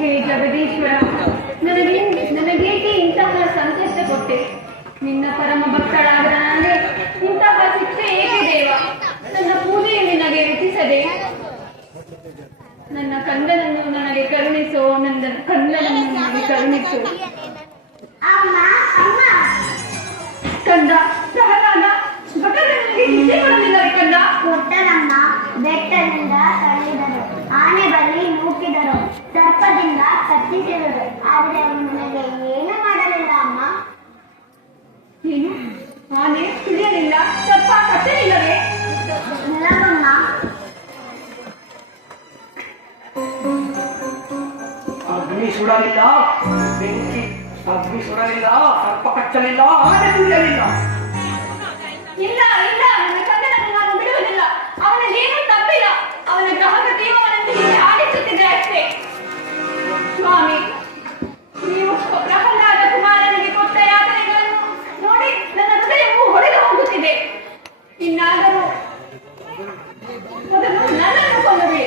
ಹೇ ಜಗದೀಶ್ವರ, ನನಗೇಕೆ ಇಂತಹ ಸಂಕಷ್ಟ ಕೊಟ್ಟೆ? ನಿನ್ನ ಪರಮ ಭಕ್ತಳಾದ ನನಗೆ ಇಂತಹ ಶಿಕ್ಷೆ ಏಕೆ ದೇವ? ನನ್ನ ಪೂಜೆಯು ನಿನಗೆ ರುಚಿಸದೆ ನನ್ನ ಕಂದನನ್ನು ನನಗೆ ಕರುಣಿಸೋ, ನನ್ನ ಕಂದನನ್ನು ನನಗೆ ಕರುಣಿಸು. ಕಂದ ಸಹನಾದ ಭಟರನಿಗೆ ನಿದ್ದೆ ಬರಲಿಲ್ಲವೇ ಕಂದ? ಕೊಟ್ಟನಮ್ಮ. ಬೆಟ್ಟದಿಂದ ತಳ್ಳಿದರು, ಆನೆ ಬಲಿ ನೂಕಿದರು, ಸರ್ಪದಿಂದ ಕತ್ತಿಸಿದರು, ಆದರೆ ಅವನು ನನಗೆ ಏನು ಮಾಡಲಿಲ್ಲ ಅಮ್ಮ. ಏನು? ಆನೆ ತುಳಿಯಲಿಲ್ಲ, ಸರ್ಪ ಕತ್ತಲಿಲ್ಲವೇ? ಇಲ್ಲವಮ್ಮ. ಅಗ್ನಿ ಸುಡಲಿಲ್ಲ, ಬೆಂಕಿ ಅಗ್ನಿ ಸುಡಲಿಲ್ಲ, ಸರ್ಪ ಕಚ್ಚಲಿಲ್ಲ, ಆನೆ ತುಳಿಯಲಿಲ್ಲ. ಇಲ್ಲ ಇಲ್ಲ, ನನ್ನ ಕಂದನನ್ನು ನಾನು ಬಿಡುವುದಿಲ್ಲ. ಅವನಿಗೇನು ತಪ್ಪಿಲ್ಲ. ಅವನ ಗ್ರಹಗತಿ ಅವನನ್ನು ಹೀಗೆ ಆಡಿಸುತ್ತಿದೆ ಅಷ್ಟೇ. ಸ್ವಾಮಿ, ನೀವು ಪ್ರಹ್ಲಾದ ಕುಮಾರನಿಗೆ ಕೊಟ್ಟ ಯಾತನೆಗಳನ್ನು ನೋಡಿ ನನ್ನ ಹೃದಯವು ಹೊಡೆದು ಹೋಗುತ್ತಿದೆ. ಇನ್ನಾದರೂ ಮೊದಲು ನನ್ನನ್ನು ಕೊಲ್ಲಬೇಡಿ.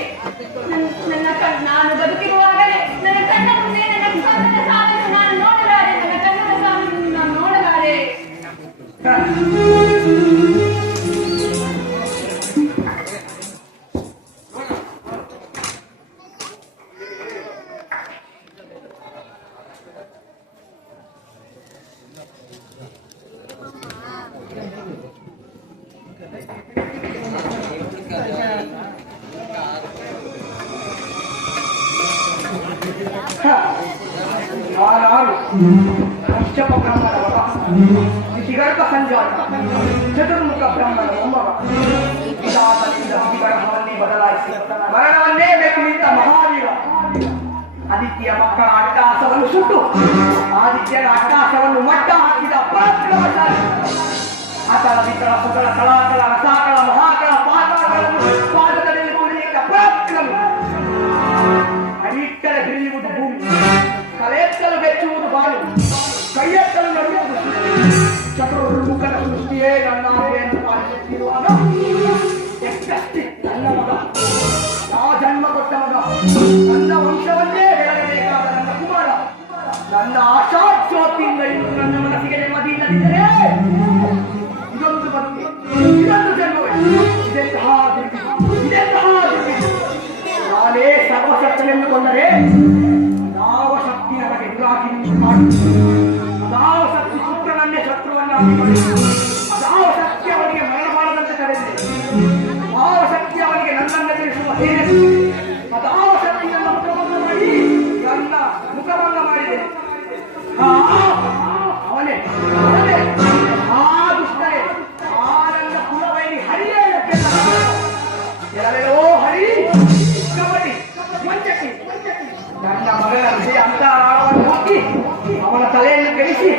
ನಾನು ಬದುಕಿರುವಾಗಲೇ ನನ್ನ ಕಣ್ಣ ಮುಂದೆ ನನ್ನ ಕಂದನ ಸಾವನ್ನು ನಾನು ನೋಡಲಾರೆ. ನನ್ನ ಕನ್ನಡ ಸಾವನ್ನು ನಾನು ನೋಡಲಾರೆ. ಕಶ್ಯಪ ಬ್ರಹ್ಮನ ವರ, ಋಷಿಗರ್ಭ ಸಂಜಾತ, ಚತುರ್ಮುಖ ಬ್ರಹ್ಮನ ಮೊಮ್ಮಗ. ಪಿತಾತನಿಂದ ವಿಗ್ರಹವನ್ನೇ ಬದಲಾಯಿಸಿ ಮರಣವನ್ನೇ ಬೆಕ್ಕಿನಿಂದ ಮಹಾವೀರ. ಆದಿತ್ಯ ಮಕ್ಕಳ ಅಟ್ಟಹಾಸವನ್ನು ಸುಟ್ಟು ಆದಿತ್ಯನ ಅಟ್ಟಹಾಸವನ್ನು ಮಟ್ಟ ಹಾಕಿದ ಪರಾಕ್ರಮಶಾಲಿ. ಅತಳ ವಿತಳ ಸುತಳ ಕಲಾಕಳ ರಸಾಕಳ ಮಹಾಕಳ ಪಾತಾಳಗಳನ್ನು ಪಾದದಲ್ಲಿ ಉಳಿದ ಪರಾಕ್ರಮ. ಅಡಿಟ್ಟರೆ ಹಿರಿಯುವುದು ಭೂಮಿ, ತಲೆತ್ತಲು ಬೆಚ್ಚುವುದು ಬಾಳು, ಕೈಯೆತ್ತಲು ನಡುವುದು ಚತುರ್ಮುಖನ ಸೃಷ್ಟಿಯೇ ನನ್ನ ಆಸೆಯನ್ನು ಪಾಲಿಸುತ್ತಿರುವಾಗ ಎಷ್ಟೇ ನನ್ನ ಮಗ, ಆ ಜನ್ಮ ಕೊಟ್ಟ ಮಗ, ನನ್ನ ವಂಶವನ್ನೇ ಬೆಳಗಬೇಕಾದ ನನ್ನ ಕುಮಾರ, ನನ್ನ ಆಶಾಜ್ಯೋತಿಯಿಂದ ಇಂದು ನನ್ನ ಮನಸ್ಸಿಗೆ ನೆಮ್ಮದಿ ಇಲ್ಲದಿದ್ದರೆ ಇದೊಂದು ಬದುಕು, ಇದೊಂದು ಜನ್ಮವೇ, ಇದೆಂತಹ ದುರ್ಗಿ, ಇದೆಂತಹ ದುರ್ಗಿ. ನಾನೇ ಸರ್ವಶಕ್ತನೆಂದುಕೊಂಡರೆ ಯಾವ ಶಕ್ತಿ ನನಗೆ ಎದುರಾಗಿ ಮಾಡಿ, ಅದಾವ ಶಕ್ತಿ ಶುಕ್ರನನ್ನೇ ಶತ್ರುವನ್ನಾಗಿ ಮಾಡಿ, ಅದಾವ ಶಕ್ತಿ ಅವನಿಗೆ ಮರಣ ಮಾಡದಂತೆ ತಡೆದಿದೆ, ಯಾವ ಶಕ್ತಿ ಅವನಿಗೆ ನನ್ನನ್ನು ತಿಳಿಸುವ ಹೇಗೆ, ಅದಾವ ಶಕ್ತಿಯನ್ನು ಮುಖಭಂಗ ಮಾಡಿ ನನ್ನ ಮುಖಭಂಗ ಮಾಡಿದೆ. ಅವನೇ ಅವನೇ ಆ ದುಷ್ಟರೇ, ಆ ನನ್ನ ಕುಲವೈರಿ ಹರಿಯೇ ಎಲ್ಲೋ ಹರಿ ಕಬಡ್ಡಿ ಮಂಚಕಿ ನನ್ನ ಮಗನ ಹೃದಯ ಅಂತರಾಳವನ್ನು ಹಾಕಿ ಅವನ ತಲೆಯನ್ನು ಕೆಡಿಸಿ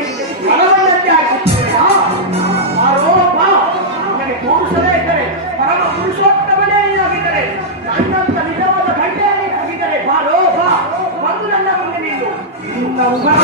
ಹಣವನ್ನಂತೆ ಹಾಕುತ್ತೀರಾ? ಆರೋಪ ನನಗೆ ತೋರಿಸಲೇ ಇದ್ದರೆ, ಪರಮ ಪುರುಷೋತ್ತಮನೇ ಆಗಿದ್ದರೆ, ನನ್ನಂತ ನಿಜವಾದ ಗಂಟೆಯೇ ಆಗಿದ್ದರೆ ಬಾರೋ ಬಾ, ಬಂದು ನನ್ನ ಮುಂದೆ ನಿಲ್ಲು. ನಿನ್ನ ಉಪರ